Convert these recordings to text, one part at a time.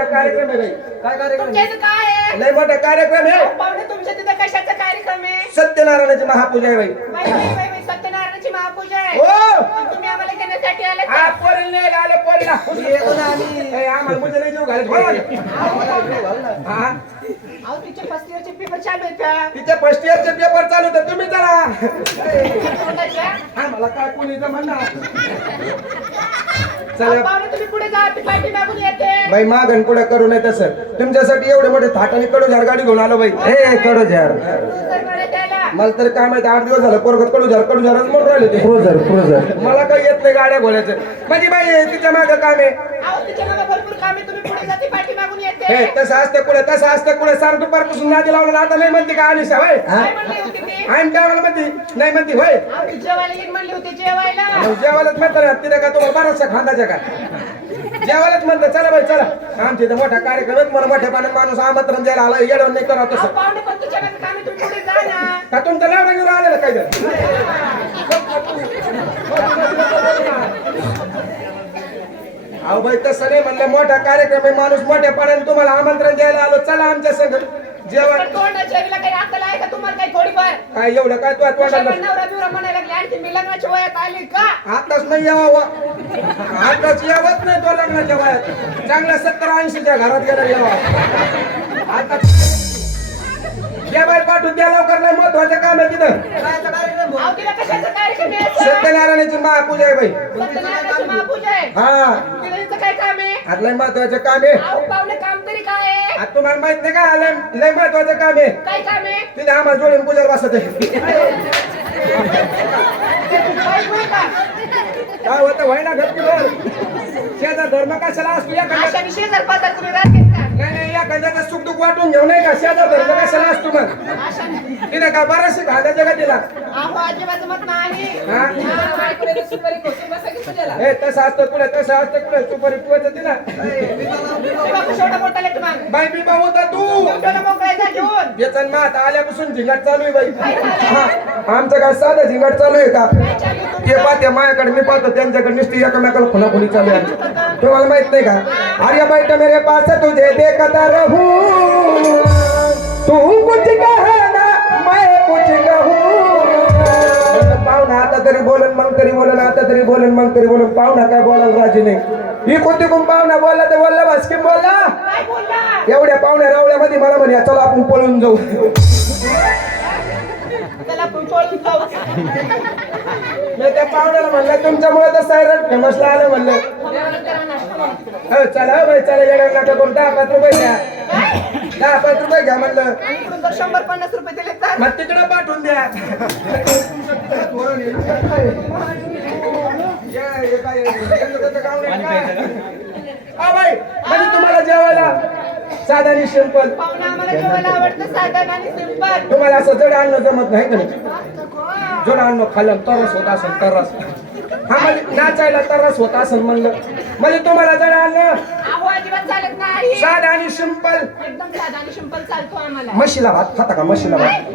मोठा कार्यक्रम आहे बाई. काय कार्यक्रम तुमच्या इथं काय आहे? लय मोठा कार्यक्रम आहे पाहुणे तुमच्या तिथं कशाचा कार्यक्रम आहे? सत्यनारायणाची महापूजा आहे बाई. बाई, बाई, बाई, बाई, सत्यनारायणाची महापूजा आहे. हो. पण तुम्ही आम्हाला घेण्यासाठी आले हा पोरीला नाही आले पोरीला. येतो ना आम्ही. ए, आम्हाला मुझे नाही जेव घालत बोला. हा? अहो तिचे फर्स्ट इयरचे पेपर चालू आहेत का? तिचे फर्स्ट इयरचे पेपर चालू तर तुम्ही चला. तोंडाच्या? आम्हाला काय कोणी म्हणणार? अहो, चला. पाहुणे तुम्ही पुढे जा ती पाठी मागून येते. बाई मागण पुढे करू नये तसं. तुमच्यासाठी एवढे मोठे थाटाने कडू झाड गाडी घेऊन आलो बाई. ए कडो जार दुसरीकडे द्यायला. मला तर काय माहिती आठ दिवस झालं पोरगत कडू झाड कडू झाडच म्हणून राहिले ते. क्रुझर क्रुझर मला काही येत नाही गाड्या घोड्याचं. माझी बाई तिच्या मागं काम आहे. अहो तिच्यामागे भरपूर कामे तुम्ही पुढे जा ती पाठी मागून हे तसं असतं कुठे तसं असतं कुठे. सार दुपारपासून नादी लावलं आता नाही म्हणते का आणि होय? काय म्हणली होती ती? आईन काय मला म्हणते? नाही म्हणते होय? जेवायला म्हणली जेवायला. जेवायलाच म्हणतं ना तिथे का तुम्हाला बराचसा खांदाच्या का? जेवायलाच म्हणतं चला बाई चला. आमच्या इथं मोठा कार्यक्रम आहे मला मोठ्या पाण्यात माणूस आमंत्रण द्यायला आला येडवण नाही करा तसं. का तुमचं नाव घेऊन आलेलं काय अहो बाई तसं नाही म्हणलं मोठा कार्यक्रम आहे माणूस मोठ्या पाण्याने तुम्हाला आमंत्रण द्यायला आलो. चला आमच्या संग. जेवण. तोंडाच्या काही अक्कल आहे का? तुम्हाला काही थोडीफार? काय एवढं काय तू कशाला तोंडाला नवरा बिवरा म्हणायला लागले आणखी मी लग्नाच्या वयात आली का? आताच नाही यावं. आताच नाही तो लग्नाच्या वयात. चांगल्या सत्तर ऐंशीच्या घरात गेला यावा. आता पाठवून द्या लवकर नाही महत्वाचं काम आहे तिथं. अहो तिला कशाचा कार्यक्रम आहे? याचा? सत्यनारायणाची महापूजा आहे बाई. सत्यनारायणाची महापूजा आहे? हा. तिला इथं काय काम आहे? आता लय महत्वाचं काम आहे. अहो पाहुणे काम तरी आता तुम्हाला माहीत नाही का? लय लय महत्वाचं काम आहे. काय काम आहे? तिथे आम्हाला जोडून पूजावर बसत ते तू का काय होतं व्हायना घरची बोल शेजार धर्म कशाला असतो? या अशा विषय जर पाहतात तुम्ही राहते नाही नाही या खंडाचं सुख दुःख वाटून घेऊ नाही का? शेजार धर्म कशाला असतो मग? तिने का बराचशी भागा जगा नाही. हा? हा, तसं असतं कुठे तसं असतं कुठे? तू बरी तू तिला मग बाई मी भाऊ होता तू. घेऊन. बेचन मात आल्यापासून झिंगाट चालू आहे बाई. हा आमचं काय साधं झिंगाट चालू आहे का? ते पाहते माझ्याकडे मी पाहतो त्यांच्याकडे नुसती एकमेकाला खुनाखुनी चालू आहे. तुम्हाला माहीत नाही का? अरे बैठ मेरे पास तुझे देखता रहू. तू कुछ कहना मैं कुछ कहू. पाहुणा आता तरी बोलन मग तरी बोलन आता तरी बोलन मग तरी बोलन. पाहुणा काय बोलायला राजी नाही. ही कोणती कोण पाहुणा बोलला तर बोलला भास्किम बोलला बोलला. एवढ्या पाहुण्या रावळ्यामध्ये मला म्हणे चला आपण पळून जाऊ त्याला आपण पळून जाऊ मी त्या पाहुण्याला म्हणलं तुमच्यामुळे तर सायरन फेमसला आलं म्हणलं. हो चला हो बाई चला येणार नका करून. दहा पाच रुपये घ्या दहा पाच रुपये घ्या म्हणलं. शंभर पन्नास रुपये दिले तर? मग तिकडे पाठवून द्या. हे काय, यांचं त्याचं काम नाही का? हा बाई म्हणजे तुम्हाला जेवायला साधा आणि सिंपल तुम्हाला असं जड आणणं जमत नाही का? जड आणणं खाल्लं तरस होत असेल तरस. हा म्हणजे नाचायला तरस होत असेल म्हणलं. म्हणजे तुम्हाला जड नाही. साधा आणि सिंपल म्हशीला भात खाता का? म्हशीला भात?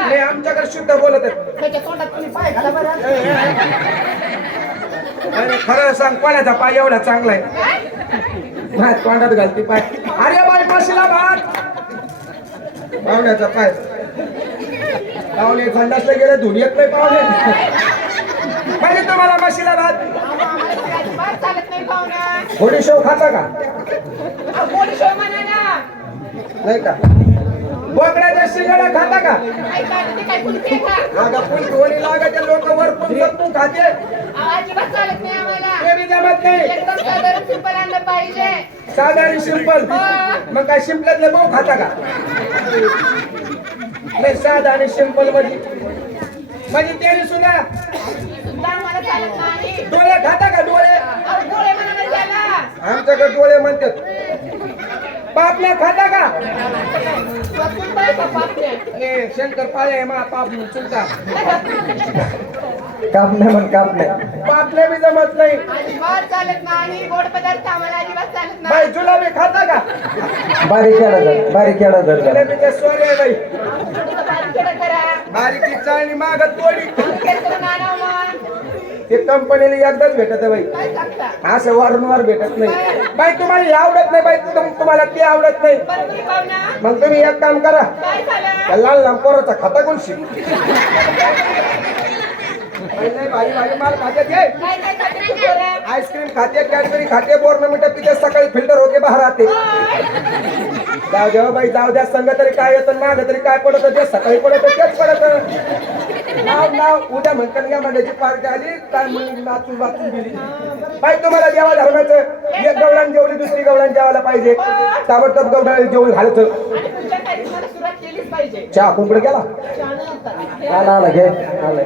नाही आमच्याकडे शुद्ध बोलत आहेत. खरं सांग कोणाचा पाय एवढा चांगला आहे? भात तोंडात घालते पाय. अरे बाय म्हशीला भात. पाहुण्याचा पाय. पाहुणे थंडासला गेले धुन येत नाही पाहुणे. म्हणजे तुम्हाला म्हशीला भात. थोडी शेव खाता का? नाही का? बोकड्याच्या शिंगाड्या खाता का? काय काय ते काय कुलती आहे का अगं फुल धोनी लोक वर पण खाते जमत नाही. साधारण साधा आणि सिंपल मग काय शिंपल्यातले भाऊ खाता का? नाही साधा आणि सिंपलमध्ये. म्हणजे त्याने सुद्धा सुद्धा चालत नाही डोळे खाता का डोळे? अहो, गोळे त्याला आमच्याकडे डोळे म्हणतात. पापण्या खाता का? वरतून पाय का पापण्या? शंकर पाळे मा पाप चुलता. कापणे म्हण कापणे पापण्या बी जमत नाही. अजिबात चालत नाही गोड पदार्थ आम्हाला अजिबात चालत बाई नाही जुलाबी खाता का? बारीक केला धर बारीक केला जरा. जुलाबीच्या सोरे आहे बाई. बारीक करा. बारीकी चाळणी मागत तोडी. करून मग. ते कंपनीला एकदाच भेटत आहे बाई. काय सांगता? असं वारंवार भेटत नाही. बाई तुम्हाला हे आवडत नाही बाई. तुम- तुम्हाला ते आवडत नाही. बरोबर पाहुणा मग तुम्ही एक काम करा. काय झालं? त्या लाल लांब पोराचा खाता गुलशी नाही भाई भाई माल खाते ते? आईस्क्रीम खाते कॅडबरी खाते बोर्नमिटा पिते सकाळी फिल्टर होते बाहेर राहते. जाऊ द्या हो बाई जाऊ द्या संघ तरी काय येतं माग तरी काय पडत ते सकाळी पडत तेच पडत. नाव नाव उद्या म्हणतात या मंडळाची पार्टी आली काय म्हणून नाचून वाचून गेली. बाई तुम्हाला देवा धर्माचं एक गवळण जेवली दुसरी गवळण जेवायला पाहिजे. ताबडतोब गवळण जेवण घालत. चहा कुंकड होता. आला आला घे आलाय